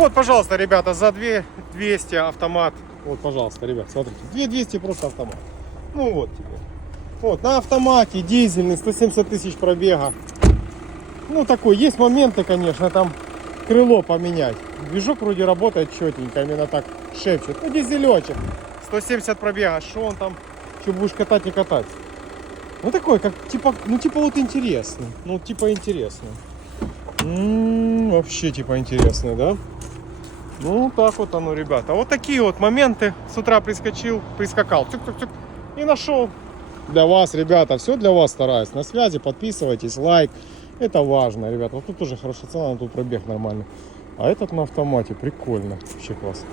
Вот, пожалуйста, ребята, за 2200 автомат. Вот, пожалуйста, ребят, смотрите. 2200 просто автомат. Ну вот тебе. Вот, на автомате, дизельный, 170 тысяч пробега. Ну, такой, есть моменты, конечно, там крыло поменять. Движок вроде работает четенько, именно так шепчет. Ну, дизелечек, 170 пробега, что он там, что будешь катать и катать. Ну, такой, как, типа, ну, типа вот интересный. Ну, типа интересный. Вообще, типа интересный, да? Ну, так вот оно, ребята. Вот такие вот моменты. С утра прискакал, тюк-тюк-тюк, и нашел. Для вас, ребята, все для вас стараюсь. На связи, подписывайтесь, лайк. Это важно, ребята. Вот тут тоже хорошая цена, тут пробег нормальный. А этот на автомате, прикольно. Вообще классно.